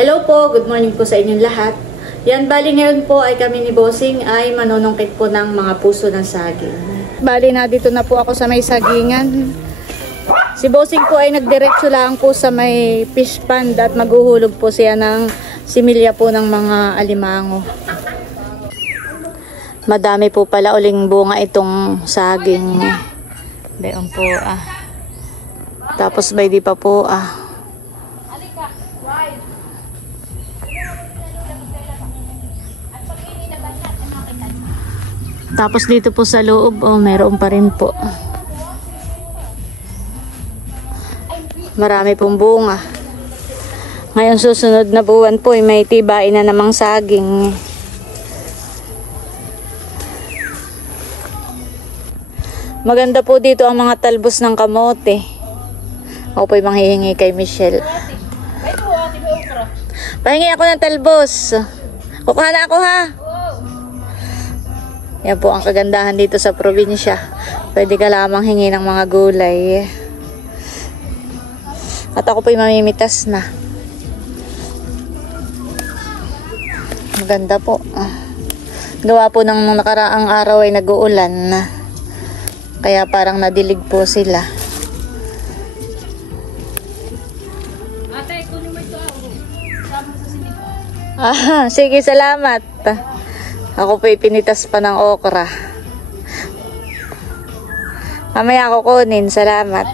Hello po, good morning po sa inyong lahat. Yan, bali ngayon po ay kami ni Bossing ay manunungkit po ng mga puso ng saging. Bali na dito na po ako sa may sagingan. Si Bossing po ay nagdiretso lang po sa may fish pond at maghuhulog po siya ng similya po ng mga alimango. Madami po pala uling bunga itong saging. Beon po Tapos bay di pa po Tapos dito po sa loob, meron pa rin po. Marami pong bunga. Ngayon susunod na buwan po, may tibain na namang saging. Maganda po dito ang mga talbos ng kamote. Ako po'y manghihingi kay Michelle. Pahingi ako ng talbos. Kukuha na ako ha. Yan po ang kagandahan dito sa probinsya. Pwede ka lamang hingi ng mga gulay. At ako po'y mamimitas na. Maganda po. Gawa po ng nakaraang araw ay nag-uulan. Kaya parang nadilig po sila. Ate, kunin mo ito ako. Sama sa sinig. Sige, salamat. Ako po'y pinitas pa ng okra. Mamaya ako kunin. Salamat.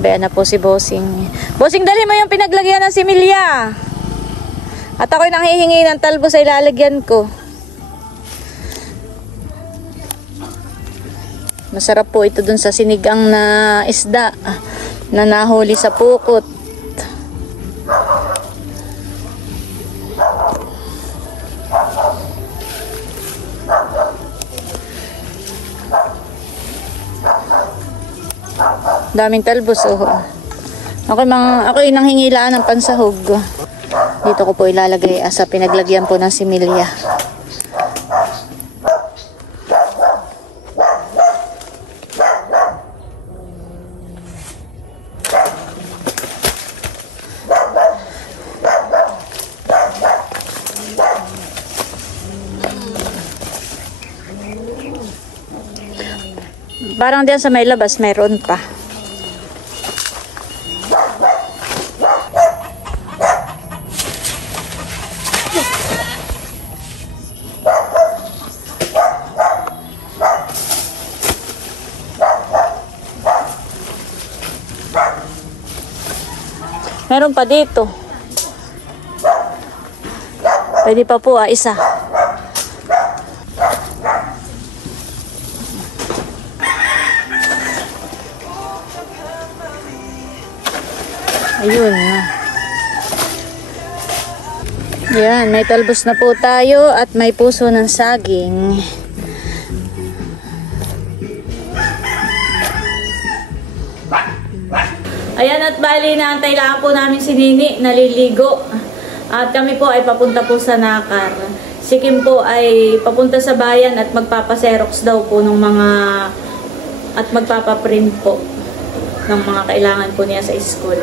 Bayan na po si Bossing. Bossing, dali mo yung pinaglagyan ng similya. At ako'y nanghihingi ng talbos ay lalagyan ko. Masarap po ito dun sa sinigang na isda na nahuli sa pukot. Daming talbos Ako'y nanghingilaan ng pansahog. Dito ko po ilalagay sa pinaglagyan po ng similya. Parang diyan sa may labas mayroon pa. Meron pa dito. Pwede pa po isa. Ayun na. Yan, may talbos na po tayo at may puso ng saging. Ayan, at bali naantay lang po namin si Nini, naliligo. At kami po ay papunta po sa Nakar. Si Kim po ay papunta sa bayan at magpapaserox daw po ng mga at magpapaprint po ng mga kailangan po niya sa school.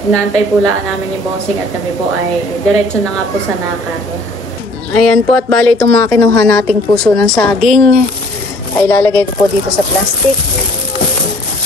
Inaantay po lang namin ni Bossing at kami po ay diretso na nga po sa Nakar. Ayan po, at bali itong mga kinuha nating puso ng saging ay lalagay ko po dito sa plastic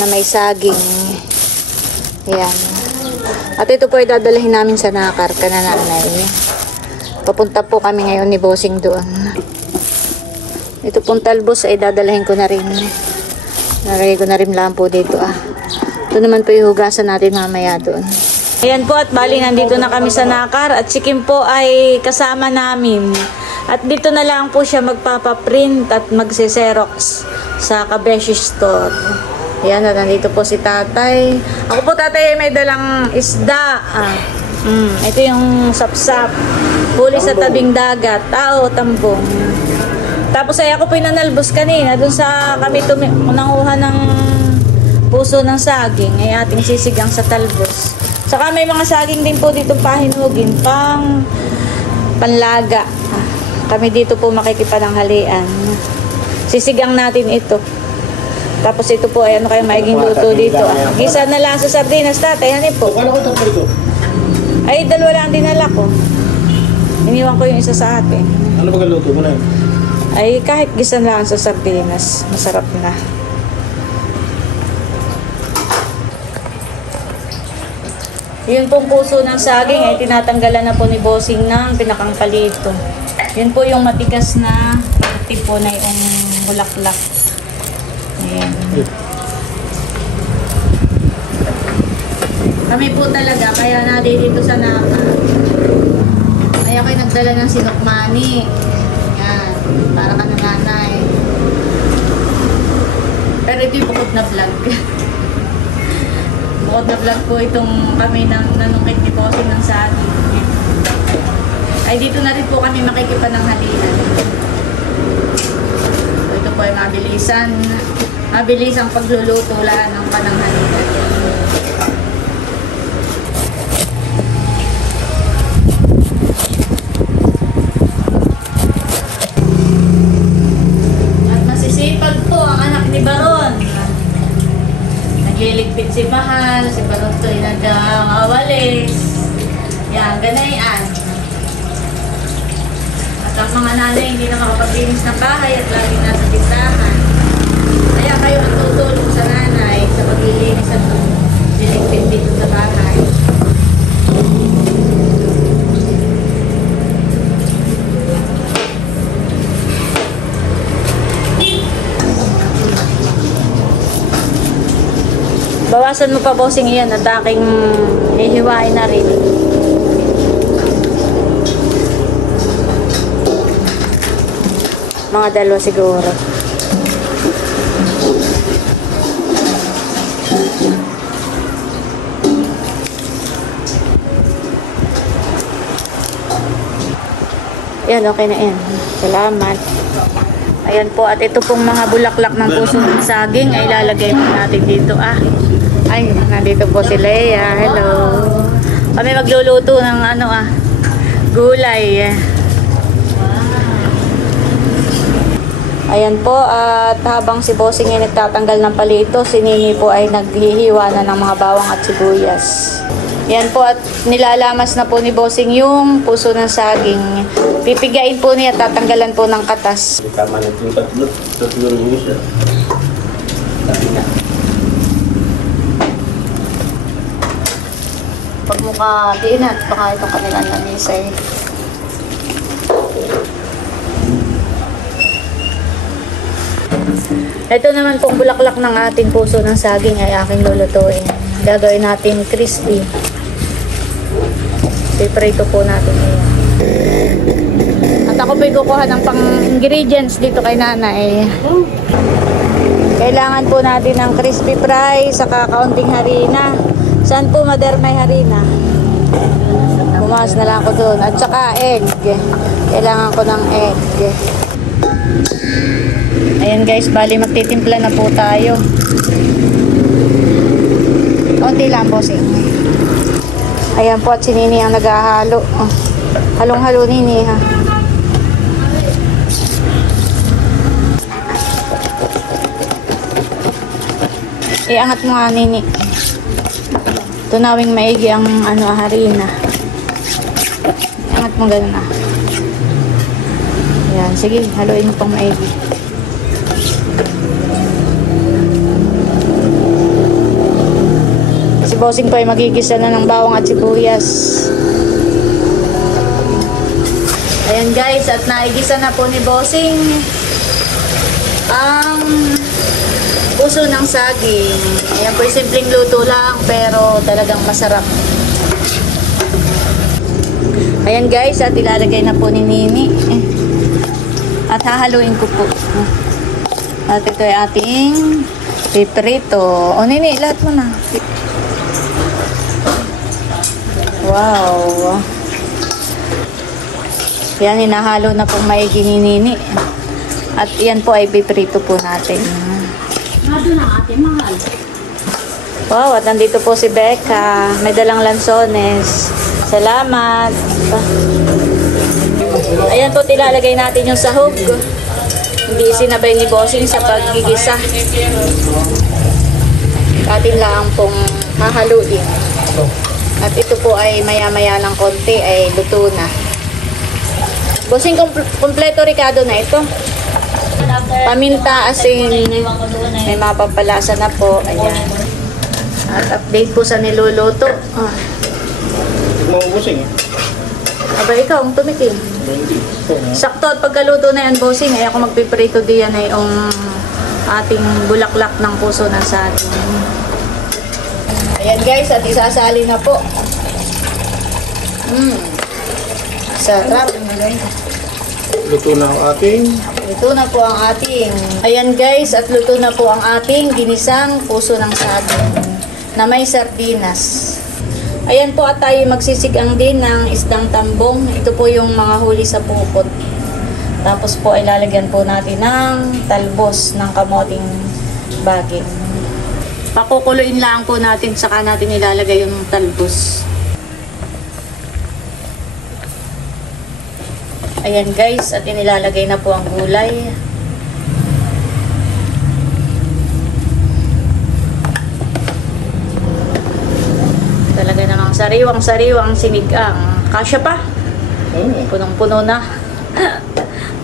na may saging. Ayan. At ito po ay dadalhin namin sa Nakar ka na nanay. Papunta po kami ngayon ni Bossing doon. Ito pong talbos ay dadalhin ko na rin. Nalagay ko na rin lang po dito Ito naman po yung hugasan natin mamaya doon. Ayan po, at bali nandito na kami sa Nakar at si Kim po ay kasama namin. At dito na lang po siya magpapaprint at magse-xerox sa Kabeshi Store. Ayan, at nandito po si tatay. Ako po tatay ay may dalang isda. Ito yung sapsap. Huli sa tabing dagat. Tambong. Tapos ay ako po yung nanalbos kanina. Doon sa kami nanguha ng puso ng saging ay ating sisigang sa talbos. Saka may mga saging din po dito pahinugin, panlaga. Kami dito po makikipananghalian. Sisigang natin ito. Tapos ito po ay ano kayo maiging luto dito. Gisa na lang sa sardinas, tatay. Hanip po. Ano ko ito? Ay, dalawa lang dinala ko. Iniwan ko yung isa sa atin. Ano ba luto mo na yun? Ay, kahit gisa lang sa sardinas, masarap na. Yun pong puso ng saging ay tinatanggalan na po ni Bossing ng pinakang palito. Yun po yung matigas na parte po na yung bulaklak. Ayan. Kami po talaga, kaya dito sa Naka. Kaya kayo nagdala ng sinukmani. Yan, para ka na nanay. Pero ito yung bukod na vlog. Bukod na vlog po itong kami nanungkit ni Bossing ng saging. Ay dito na rin po kami makikipananghalian. Ito po ay mabilisan. Mabilis ang pagluluto lang ng pananghalian. At masisipag po ang anak ni Baron. Nagliligpit si Mahal, si Baron to ay nag-awalis. Yan, ganayan. At ang mga nanay hindi na makapaglinis ng bahay at lagi nasa tindahan. Kaya kayo ang tutulong sa nanay sa paglilinis at diligpit dito sa bahay. Bawasan mo pa, Bossing, iyan at aking hihiwain na rin. Mga dalawa siguro. Yan, okay na yan. Salamat. Ayan po, at ito pong mga bulaklak ng puso ng saging ay lalagay po natin dito. Ay, nandito po si Leia. Hello. Kami magluluto ng gulay. Ayan po, at habang si Bossing ay nagtatanggal ng palito, si Nini po ay naghihiwa na ng mga bawang at sibuyas. Yan po, at nilalamas na po ni Bossing yung puso ng saging. Pipigain po niya, tatanggalan po ng katas. Tama na ito yung tatlo ng isa. Sabi na. Pag mukha diin at baka itong kanilang namisay. Ito naman pong bulaklak ng ating puso ng saging ay aking lulutuin. Gagawin natin crispy. Piprito po natin ngayon. At ako po'y kukuha ng pang-ingredients dito kay nanay. Kailangan po natin ng crispy fry, saka kaunting harina. Saan po, Mother, may harina? Bumas na lang ako doon. At saka egg. Kailangan ko ng egg. Ayan guys, bali magtitimpla na po tayo. Kaunti lang, Bossing. Ayan po, at si Nini ang naghahalo. Halong-halo, Nini, ha. Iangat mo nga, Nini. Tunawing maigi ang harina. Iangat mo gano'n na. Ayan, sige, haluin mo pang maigi. Si Bossing po ay magigisa na ng bawang at sibuyas. Ayan guys, at naigisa na po ni Bossing ang puso ng saging. Ayan po, simpleng luto lang pero talagang masarap. Ayan guys, at ilalagay na po ni Nini. At hahaluin ko po. At ito ay ating piprito. O Nini, lahat mo na. Wow. Yan, hinahalo na pong maigi ni Nini. At yan po ay piprito po natin. Nado na ate, mahal. Wow, at nandito po si Becca. May dalang lansones. Salamat. Ayan po, tilalagay natin yung sahog. Hindi sinabay ni Bossing sa paggigisa. Atin lang pong hahaluin. At ito po ay maya-maya ng konti ay luto na. Bossing, kompleto Ricardo na ito. Paminta, asin, may mga pampalasa na po. Ayan. At update po sa niluluto. Maubusing. Aba, ikaw ang tumikim. Sakto at pagkaluto na yan, Bossing, ay ako magpiprito diyan ay yung ating bulaklak ng puso ng saging. Ayan guys, at isasali na po. Sarap. Luto na ang ating. Luto na po ang ating. Ayan guys, at luto na po ang ating ginisang puso ng saging na may sardinas. Ayan po, at tayo magsisigang din ng isdang tambong. Ito po yung mga huli sa pupot. Tapos po ay lalagyan po natin ng talbos ng kamoting baging. Pakukuluin lang po natin, saka natin ilalagay yung talbos. Ayan guys, at inilalagay na po ang gulay. Talaga namang sariwang-sariwang sinigang. Kasya pa? Punong-puno na.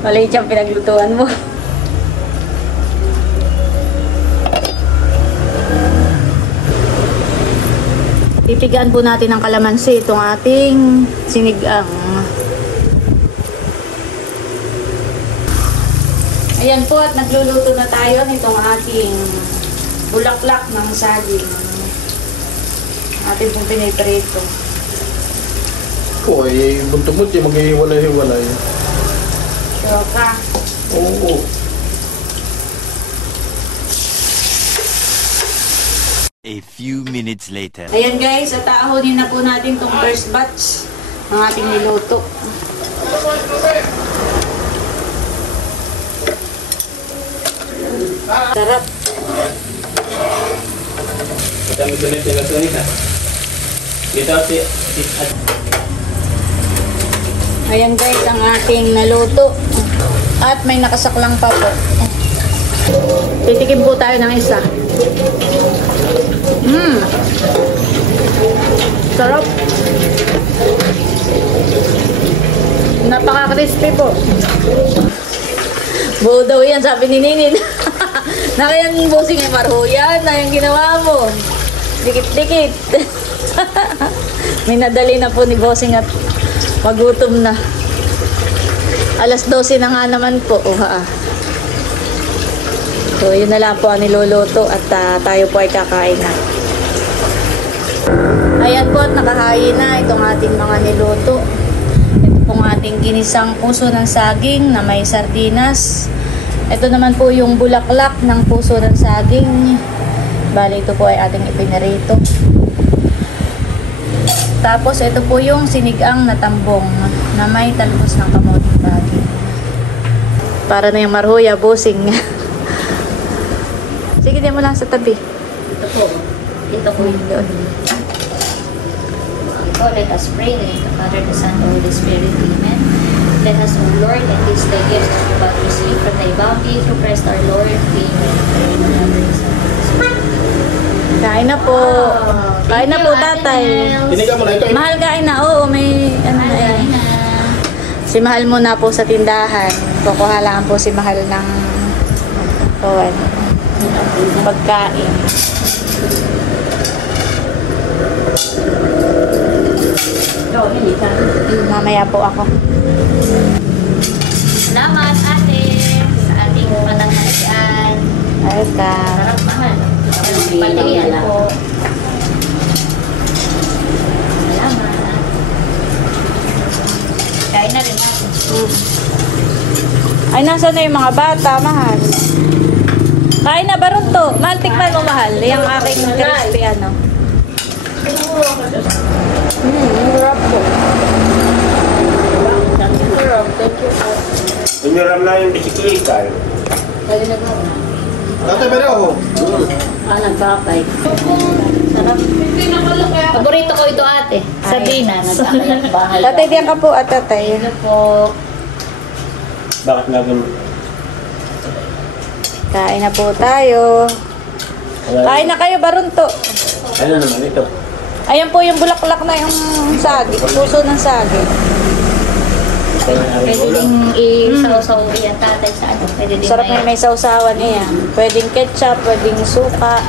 Maliit yung pinaglutuan mo. Pipigaan po natin ng kalamansi itong ating sinigang. Ayan po, at nagluluto na tayo nitong ating bulaklak ng saging. Atin pong piniprito. Oo, ay buntumot yung mag-iwalay-hiwalay. Sure ka? Oo. A few minutes later. Ayan guys, at aahonin na po natin itong first batch ng ating niluto. Sarap. Kami tuloy pinatuloy ha. Dito si Ayan guys, ang ating naluto. At may nakasaklang pa po. Titikim po tayo ng isa. Sarap. Napaka-crispy po. Buo daw yan, sabi ni Ninin. Nakayan Bossing ay marhuyan na yung ginawa mo. Dikit-dikit. Minadali na po ni Bossing at magutom na. Alas 12 na nga naman po. So, yun na lang po ang niluluto at tayo po ay kakain na. Ayan po, at nakahain na itong ating mga niluto. Ito pong ating ginisang puso ng saging na may sardinas. Ito naman po yung bulaklak ng puso ng saging. Bali, ito po ay ating ipinarito. Tapos, ito po yung sinigang na tambong na may talbos ng kamoting baging. Para na yung marhuya, Bossing. Sige, di mo lang sa tabi. Ito po. Ito po yung doon. Oh, let us pray. In the name of the Father, the Son, and the Holy Spirit. Amen. Let us, O Lord, and this the gifts that we about to receive from thy bounty through Christ our Lord. Amen. Kain na po. Kain na po, tatay. Tiniga mo na ito. Mahal kain na. Oo, may ano na eh. Si Mahal muna po sa tindahan. Kukuha lang po si Mahal ng pagkain. Mamaya po ako. Salamat, ate, sa ating patanghalian. Ayos ka. Sarap, mahal. Patingin po. Salamat. Kain na rin natin. Ay, nasa na yung mga bata, Mahal? Kain na ba rin to? Mahal, tikman mo, Mahal. Yung aking crispy, ano. Sarap po. Unyuram na yung bisikleta. Kali na ba? Tatay, pwede ako. Nagpapay. Sarap. Paborito ko ito ate. Sardinas. Tatay, diyan ka po at tatay. Ito po. Bakit nga ganun? Kain na po tayo. Kain na kayo, Barunto. Ano naman ito? Ayan po yung bulaklak na yung saging. Puso ng saging. Pwede ding isaw-saw yan tatay sa ano. Pwede ding Sarap na may sausawan iyan. Pwedeng ketchup, pwedeng suka.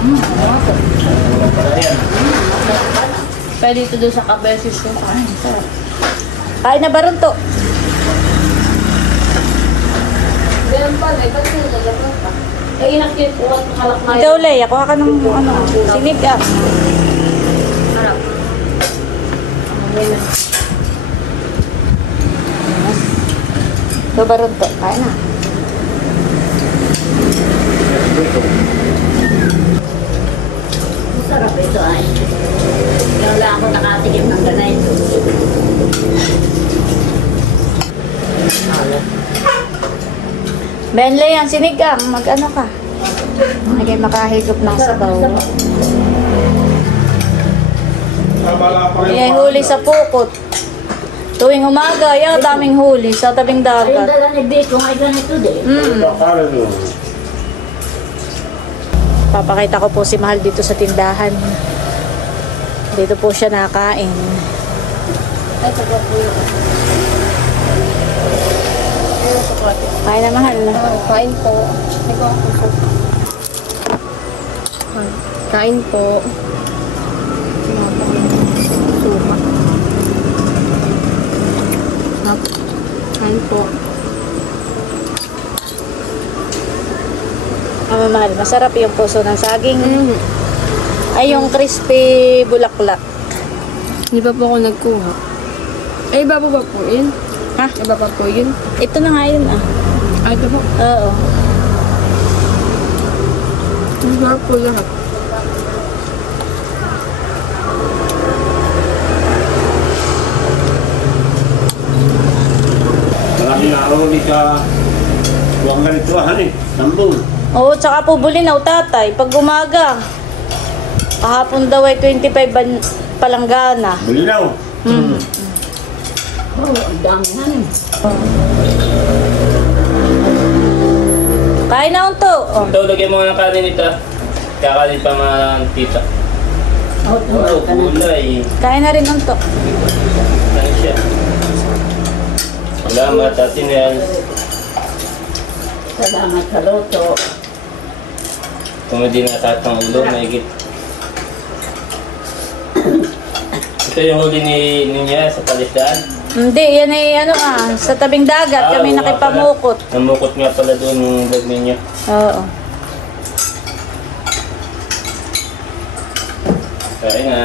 Pwede ito doon sa kabesis ko. Sarap. Kain na, Barunto. Ganun pala. Ba't yung nagagawin pa? Eh, inakit po at makalakmay. Ikaw, Leia, kuha ka ng sinig ah. Harap. Ito, Barunto. Kain na. Sarap ito ay. Kaya wala ako nakatikim ng ganay. Benley, ang sinigang. Mag-ano ka? Hindi makahigop ng sabaw. Yan, huli sa pukot. Tuwing umaga, yan, daming huli sa tabing Ayun dagat. dala ni Biko, ay ganito din. Papakita ko po si Mahal dito sa tindahan. Dito po siya nakain. Ay, sagot po yun. Kain na, Mahal. Kain po. Kain po. Kain po. Mahal, masarap yung puso ng saging. Ay, yung crispy bulaklak. Hindi pa po ako nagkuha. Ay, iba po ba po yun? Ha? Iba pa po yun? Ito na nga yun ah. Ay, ito po. Oo. Masarap po lahat. Maraming araw ulit ka. Huwag ganito eh. Sambong. Oo, tsaka po bulinaw, tatay. Pag umaga, kahapon daw ay 25 palanggana. Bulinaw. Oh, ang dami na rin. Kain na unto. Oh. Ito, lagyan mo ng kanin ito. Kakanin pa mga tita. Oo, gulay. Kain na rin unto. Ano siya? Salamat, Ate Nels. Salamat sa loto. Kung hindi natatang ulo, maigit. Ito yung huli niya sa palisdaan. Hindi, yan ay ano sa tabing dagat kami oo nga nakipamukot. pala. Namukot nga pala doon yung vlog ninyo. Oo. Kaya nga.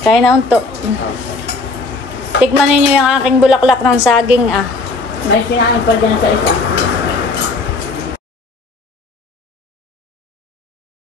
Kain na unto. Tikman ninyo yung aking bulaklak ng saging ah. May sinain pa dyan sa isa.